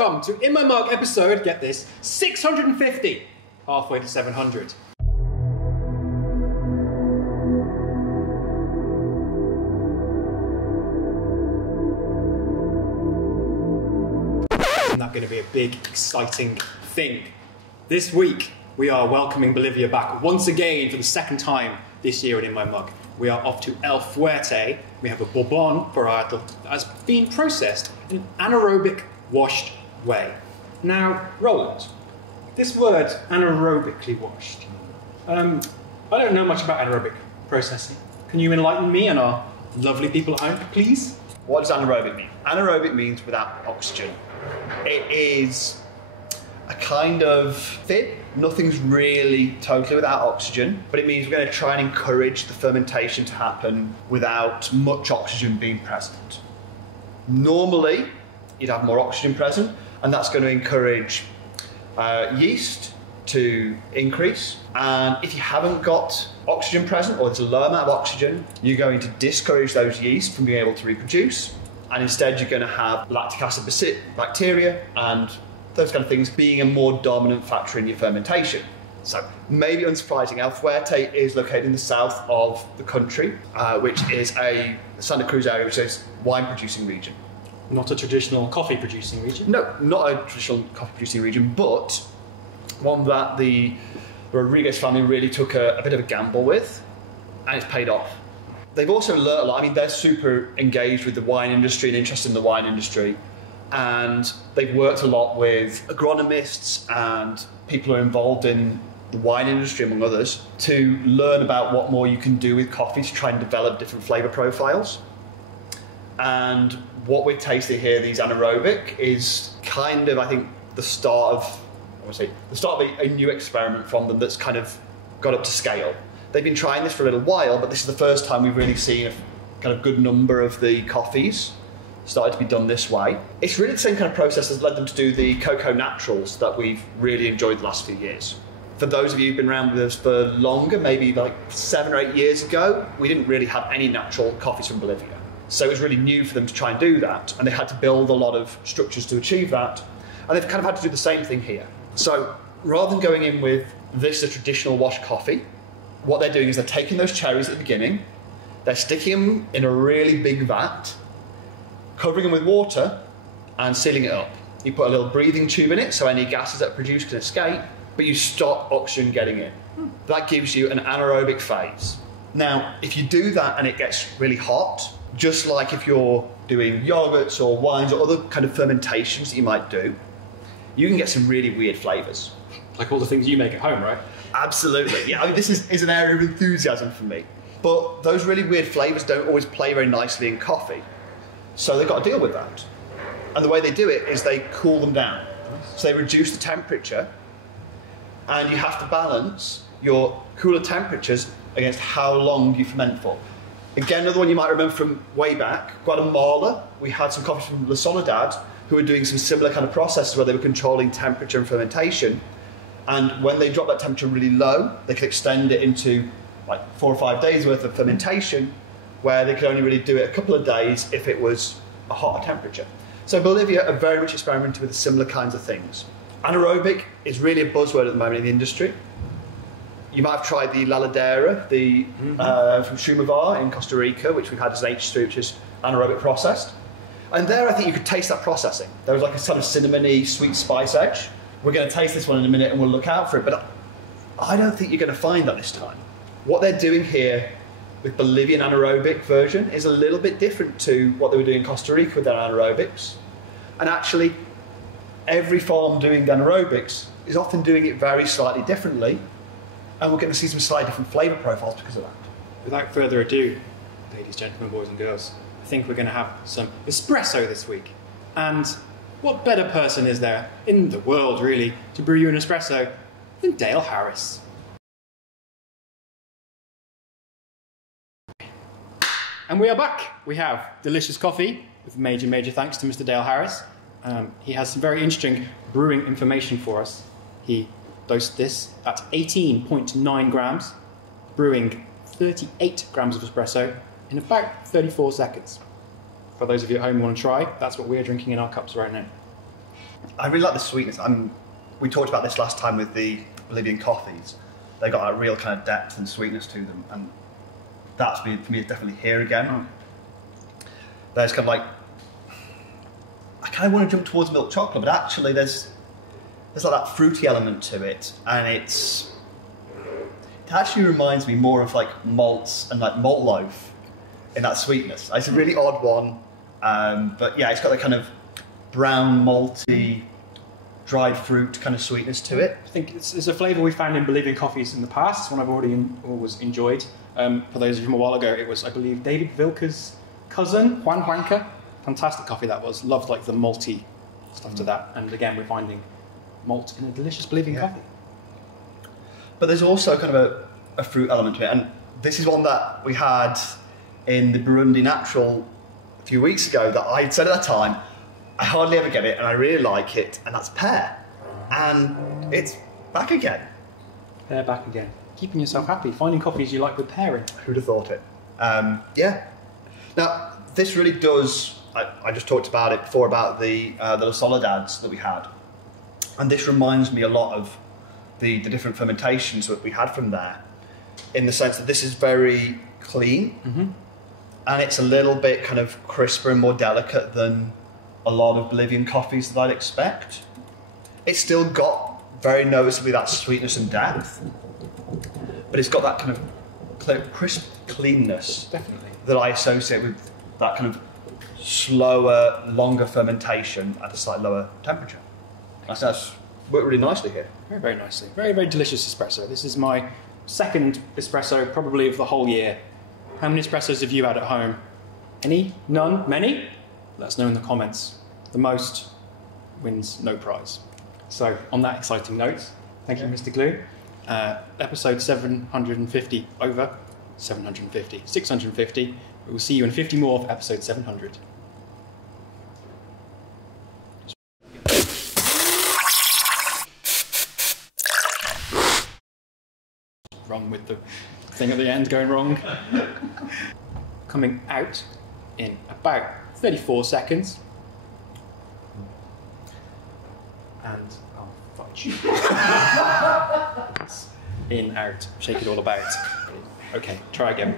welcome to In My Mug episode, get this, 650, halfway to 700. Isn't that going to be a big, exciting thing? This week, we are welcoming Bolivia back once again for the second time this year at In My Mug. We are off to El Fuerte. We have a Bourbon varietal that has been processed in an anaerobic washed way. Now, Roland, this word anaerobically washed, I don't know much about anaerobic processing. Can you enlighten me and our lovely people at home, please? What does anaerobic mean? Anaerobic means without oxygen. It is a kind of fib. Nothing's really totally without oxygen, but it means we're going to try and encourage the fermentation to happen without much oxygen being present. Normally, you'd have more oxygen present, and that's going to encourage yeast to increase. And if you haven't got oxygen present, or there's a low amount of oxygen, you're going to discourage those yeast from being able to reproduce. And instead, you're going to have lactic acid bacteria and those kind of things being a more dominant factor in your fermentation. So maybe unsurprising, El Fuerte is located in the south of the country, which is a Santa Cruz area, which is a wine producing region. Not a traditional coffee producing region? No, not a traditional coffee producing region, but one that the Rodriguez family really took a bit of a gamble with, and it's paid off. They've also learned a lot. I mean, they're super engaged with the wine industry and interested in the wine industry. And they've worked a lot with agronomists and people who are involved in the wine industry, among others, to learn about what more you can do with coffee to try and develop different flavour profiles. And what we're tasting here, these anaerobic, is kind of, I think, the start of, a new experiment from them that's kind of got up to scale. They've been trying this for a little while, but this is the first time we've really seen a kind of good number of the coffees started to be done this way. It's really the same kind of process that's led them to do the cocoa naturals that we've really enjoyed the last few years. For those of you who've been around with us for longer, maybe like 7 or 8 years ago, we didn't really have any natural coffees from Bolivia. So it was really new for them to try and do that, and they had to build a lot of structures to achieve that, and they've kind of had to do the same thing here. So rather than going in with this, a traditional washed coffee, what they're doing is they're taking those cherries at the beginning, they're sticking them in a really big vat, covering them with water and sealing it up. You put a little breathing tube in it so any gases that are produced can escape, but you stop oxygen getting in. That gives you an anaerobic phase. Now, if you do that and it gets really hot, just like if you're doing yogurts or wines or other kind of fermentations that you might do, you can get some really weird flavours. Like all the things you make at home, right? Absolutely, yeah. I mean, this is an area of enthusiasm for me. But those really weird flavours don't always play very nicely in coffee. So they've got to deal with that. And the way they do it is they cool them down. So they reduce the temperature, and you have to balance your cooler temperatures against how long you ferment for. Again, another one you might remember from way back, Guatemala, we had some coffees from La Soledad who were doing some similar kind of processes where they were controlling temperature and fermentation. And when they drop that temperature really low, they could extend it into like 4 or 5 days worth of fermentation, where they could only really do it a couple of days if it was a hotter temperature. So Bolivia are very much experimenting with similar kinds of things. Anaerobic is really a buzzword at the moment in the industry. You might have tried the La Ladera, from Shumavar in Costa Rica, which we've had as an H3, which is anaerobic processed. And there I think you could taste that processing. There was like a sort of cinnamony, sweet spice edge. We're going to taste this one in a minute and we'll look out for it, but I don't think you're going to find that this time. What they're doing here with Bolivian anaerobic version is a little bit different to what they were doing in Costa Rica with their anaerobics. And actually, every farm doing the anaerobics is often doing it very slightly differently, and we're going to see some slightly different flavour profiles because of that. Without further ado, ladies, gentlemen, boys and girls, I think we're going to have some espresso this week. And what better person is there in the world, really, to brew you an espresso than Dale Harris? And we are back. We have delicious coffee with major thanks to Mr. Dale Harris. He has some very interesting brewing information for us. He dosed this at 18.9 grams, brewing 38 grams of espresso in about 34 seconds. For those of you at home who want to try, that's what we're drinking in our cups right now. I really like the sweetness. We talked about this last time with the Bolivian coffees. They got a real kind of depth and sweetness to them, and that's for me is definitely here again. Mm. There's kind of like, I kind of want to jump towards milk chocolate, but actually there's like that fruity element to it, and it actually reminds me more of like malts and like malt loaf in that sweetness. It's a really odd one, but yeah, it's got that kind of brown malty dried fruit kind of sweetness to it. I think it's a flavour we found in Bolivian coffees in the past. It's one I've always enjoyed. For those of you from a while ago, it was, I believe, David Vilka's cousin, Juan Juanca. Fantastic coffee that was. Loved like the malty stuff to that. And again, we're finding malt in a delicious Bolivian coffee. But there's also kind of a fruit element to it. And this is one that we had in the Burundi Natural a few weeks ago that I said at that time, I hardly ever get it and I really like it, and that's pear. And it's back again. They're back again. Keeping yourself happy, finding coffees you like with pear in. Who'd have thought it? Yeah. Now, this really does, I just talked about it before about the little Soledades that we had. And this reminds me a lot of the different fermentations that we had from there, in the sense that this is very clean, and it's a little bit kind of crisper and more delicate than a lot of Bolivian coffees that I'd expect. It's still got very noticeably that sweetness and depth, but it's got that kind of crisp cleanness that I associate with that kind of slower, longer fermentation at a slightly lower temperature. That's worked really nicely here. Very, very nicely. Very, very delicious espresso. This is my second espresso probably of the whole year. How many espressos have you had at home? Any? None? Many? Let us know in the comments. The most wins no prize. So, on that exciting note, thank you, Mr. Glue. Episode 750 over. 750. 650. We will see you in 50 more of episode 700. Wrong with the thing at the end going wrong. Coming out in about 34 seconds. And, oh, fudge. In, out, shake it all about. Okay, try again.